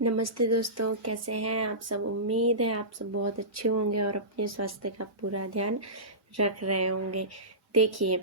नमस्ते दोस्तों, कैसे हैं आप सब। उम्मीद है आप सब बहुत अच्छे होंगे और अपने स्वास्थ्य का पूरा ध्यान रख रहे होंगे। देखिए,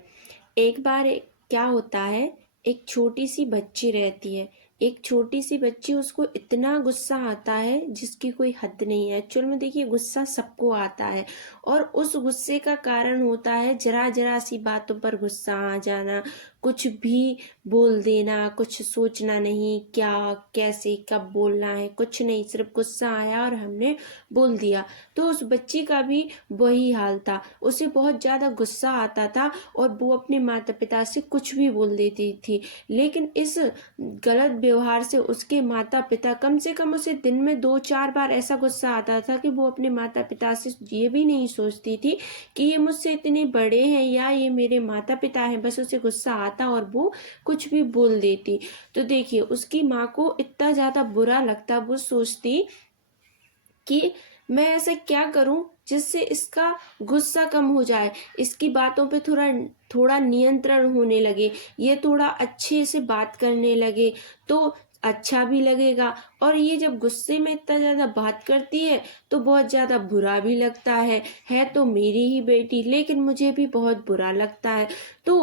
एक बार क्या होता है, एक छोटी सी बच्ची रहती है। एक छोटी सी बच्ची, उसको इतना गुस्सा आता है जिसकी कोई हद नहीं है। एक्चुअल में देखिए, गुस्सा सबको आता है और उस गुस्से का कारण होता है जरा जरा सी बातों पर गुस्सा आ जाना, कुछ भी बोल देना, कुछ सोचना नहीं, क्या कैसे कब बोलना है, कुछ नहीं, सिर्फ गुस्सा आया और हमने बोल दिया। तो उस बच्ची का भी वही हाल था, उसे बहुत ज़्यादा गुस्सा आता था और वो अपने माता पिता से कुछ भी बोल देती थी। लेकिन इस गलत व्यवहार से उसके माता पिता, कम से कम उसे दिन में 2-4 बार ऐसा गुस्सा आता था कि वो अपने माता पिता से ये भी नहीं सोचती थी कि ये मुझसे इतने बड़े हैं या ये मेरे माता पिता हैं। बस उसे गुस्सा आता और वो कुछ भी बोल देती। तो देखिए, उसकी माँ को इतना ज़्यादा बुरा लगता, वो सोचती कि मैं ऐसा क्या करूं जिससे इसका गुस्सा कम हो जाए, इसकी बातों पे थोड़ा थोड़ा नियंत्रण होने लगे, ये थोड़ा अच्छे से बात करने लगे तो अच्छा भी लगेगा। और ये जब गुस्से में इतना ज़्यादा बात करती है तो बहुत ज़्यादा बुरा भी लगता है तो मेरी ही बेटी, लेकिन मुझे भी बहुत बुरा लगता है। तो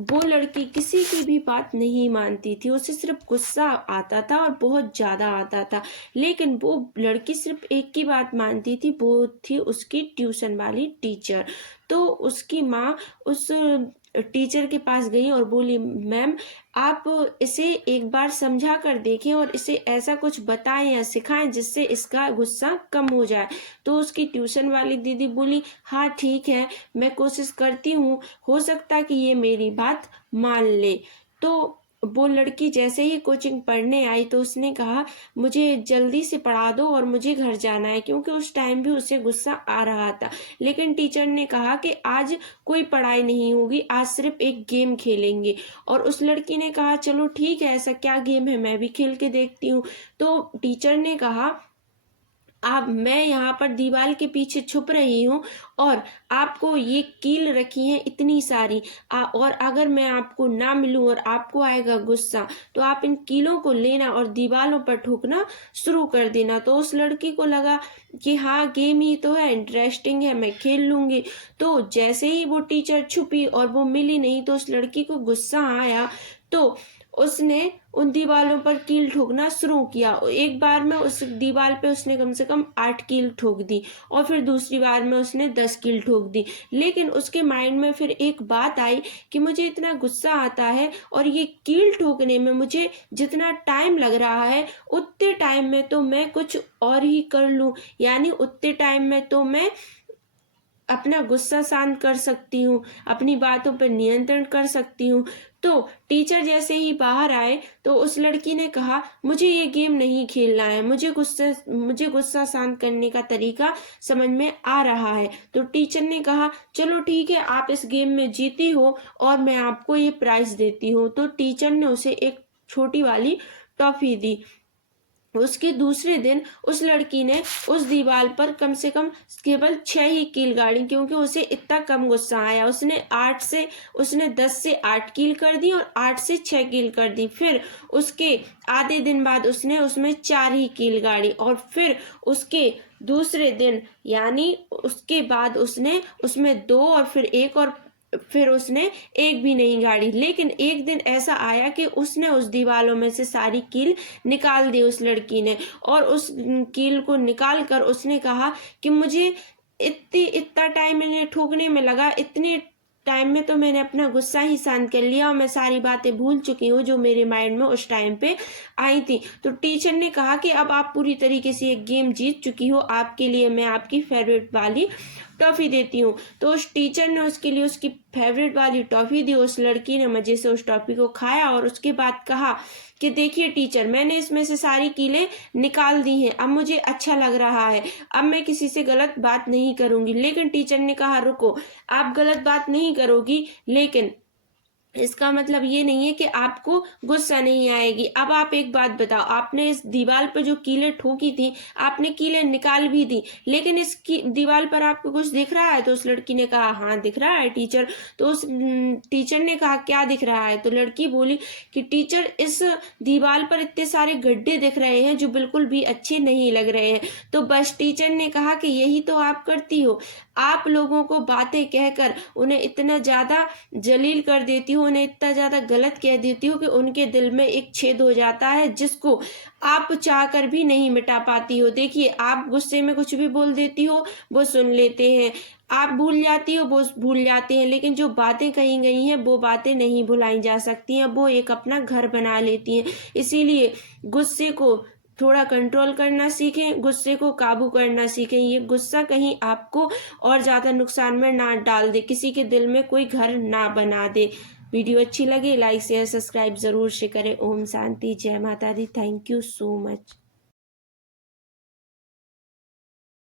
वो लड़की किसी की भी बात नहीं मानती थी, उसे सिर्फ गुस्सा आता था और बहुत ज़्यादा आता था। लेकिन वो लड़की सिर्फ एक की बात मानती थी, वो थी उसकी ट्यूशन वाली टीचर। तो उसकी माँ उस टीचर के पास गई और बोली, मैम आप इसे एक बार समझा कर देखें और इसे ऐसा कुछ बताएं या सिखाएं जिससे इसका गुस्सा कम हो जाए। तो उसकी ट्यूशन वाली दीदी बोली, हाँ ठीक है, मैं कोशिश करती हूँ, हो सकता है कि ये मेरी बात मान ले। तो वो लड़की जैसे ही कोचिंग पढ़ने आई तो उसने कहा, मुझे जल्दी से पढ़ा दो और मुझे घर जाना है, क्योंकि उस टाइम भी उसे गुस्सा आ रहा था। लेकिन टीचर ने कहा कि आज कोई पढ़ाई नहीं होगी, आज सिर्फ एक गेम खेलेंगे। और उस लड़की ने कहा, चलो ठीक है, ऐसा क्या गेम है, मैं भी खेल के देखती हूँ। तो टीचर ने कहा, आप मैं यहाँ पर दीवार के पीछे छुप रही हूँ और आपको ये कील रखी है इतनी सारी, और अगर मैं आपको ना मिलूं और आपको आएगा गुस्सा तो आप इन कीलों को लेना और दीवारों पर ठोकना शुरू कर देना। तो उस लड़की को लगा कि हाँ, गेम ही तो है, इंटरेस्टिंग है, मैं खेल लूंगी। तो जैसे ही वो टीचर छुपी और वो मिली नहीं तो उस लड़की को गुस्सा आया, तो उसने उन दीवारों पर कील ठोकना शुरू किया। एक बार में उस दीवार पे उसने कम से कम 8 कील ठोक दी और फिर दूसरी बार में उसने 10 कील ठोक दी। लेकिन उसके माइंड में फिर एक बात आई कि मुझे इतना गुस्सा आता है और ये कील ठोकने में मुझे जितना टाइम लग रहा है उतने टाइम में तो मैं कुछ और ही कर लूं, यानी उतने टाइम में तो मैं अपना गुस्सा शांत कर सकती हूँ, अपनी बातों पर नियंत्रण कर सकती हूँ। तो टीचर जैसे ही बाहर आए तो उस लड़की ने कहा, मुझे ये गेम नहीं खेलना है, मुझे गुस्सा शांत करने का तरीका समझ में आ रहा है। तो टीचर ने कहा, चलो ठीक है, आप इस गेम में जीती हो और मैं आपको ये प्राइज देती हूँ। तो टीचर ने उसे एक छोटी वाली टॉफी दी। उसके दूसरे दिन उस लड़की ने उस दीवार पर कम से कम केवल 6 ही कील गाड़ी, क्योंकि उसे इतना कम गुस्सा आया। उसने 10 से 8 कील कर दी और 8 से 6 कील कर दी। फिर उसके आधे दिन बाद उसने उसमें 4 ही कील गाड़ी और फिर उसके दूसरे दिन यानी उसके बाद उसने उसमें 2 और फिर उसने एक भी नहीं गाड़ी। लेकिन एक दिन ऐसा आया कि उसने उस दीवारों में से सारी कील निकाल दी उस लड़की ने, और उस कील को निकाल कर उसने कहा कि मुझे इतना टाइम मैंने ठोकने में लगा, इतने टाइम में तो मैंने अपना गुस्सा ही शांत कर लिया और मैं सारी बातें भूल चुकी हूँ जो मेरे माइंड में उस टाइम पे आई थी। तो टीचर ने कहा कि अब आप पूरी तरीके से एक गेम जीत चुकी हो, आपके लिए मैं आपकी फेवरेट वाली टॉफी देती हूँ। तो उस टीचर ने उसके लिए उसकी फेवरेट वाली टॉफी दी। उस लड़की ने मजे से उस टॉफी को खाया और उसके बाद कहा कि देखिए टीचर, मैंने इसमें से सारी कीलें निकाल दी हैं, अब मुझे अच्छा लग रहा है, अब मैं किसी से गलत बात नहीं करूंगी। लेकिन टीचर ने कहा, रुको, आप गलत बात नहीं करोगी, लेकिन इसका मतलब ये नहीं है कि आपको गुस्सा नहीं आएगी। अब आप एक बात बताओ, आपने इस दीवार पर जो कीलें ठोकी थी, आपने कीलें निकाल भी दी, लेकिन इस दीवार पर आपको कुछ दिख रहा है? तो उस लड़की ने कहा हाँ दिख रहा है टीचर। तो उस टीचर ने कहा क्या दिख रहा है? तो लड़की बोली कि टीचर इस दीवार पर इतने सारे गड्ढे दिख रहे हैं जो बिल्कुल भी अच्छे नहीं लग रहे हैं। तो बस टीचर ने कहा कि यही तो आप करती हो, आप लोगों को बातें कहकर उन्हें इतना ज़्यादा जलील कर देती हो, उन्हें इतना ज़्यादा गलत कह देती हो कि उनके दिल में एक छेद हो जाता है जिसको आप चाहकर भी नहीं मिटा पाती हो। देखिए, आप गुस्से में कुछ भी बोल देती हो, वो सुन लेते हैं, आप भूल जाती हो, वो भूल जाते हैं, लेकिन जो बातें कही गई हैं वो बातें नहीं भुलाई जा सकती हैं, वो एक अपना घर बना लेती हैं। इसीलिए गुस्से को थोड़ा कंट्रोल करना सीखें, गुस्से को काबू करना सीखें। ये गुस्सा कहीं आपको और ज़्यादा नुकसान में ना डाल दे, किसी के दिल में कोई घर ना बना दे। वीडियो अच्छी लगे लाइक शेयर सब्सक्राइब ज़रूर से करें। ओम शांति, जय माता दी। Thank you so much.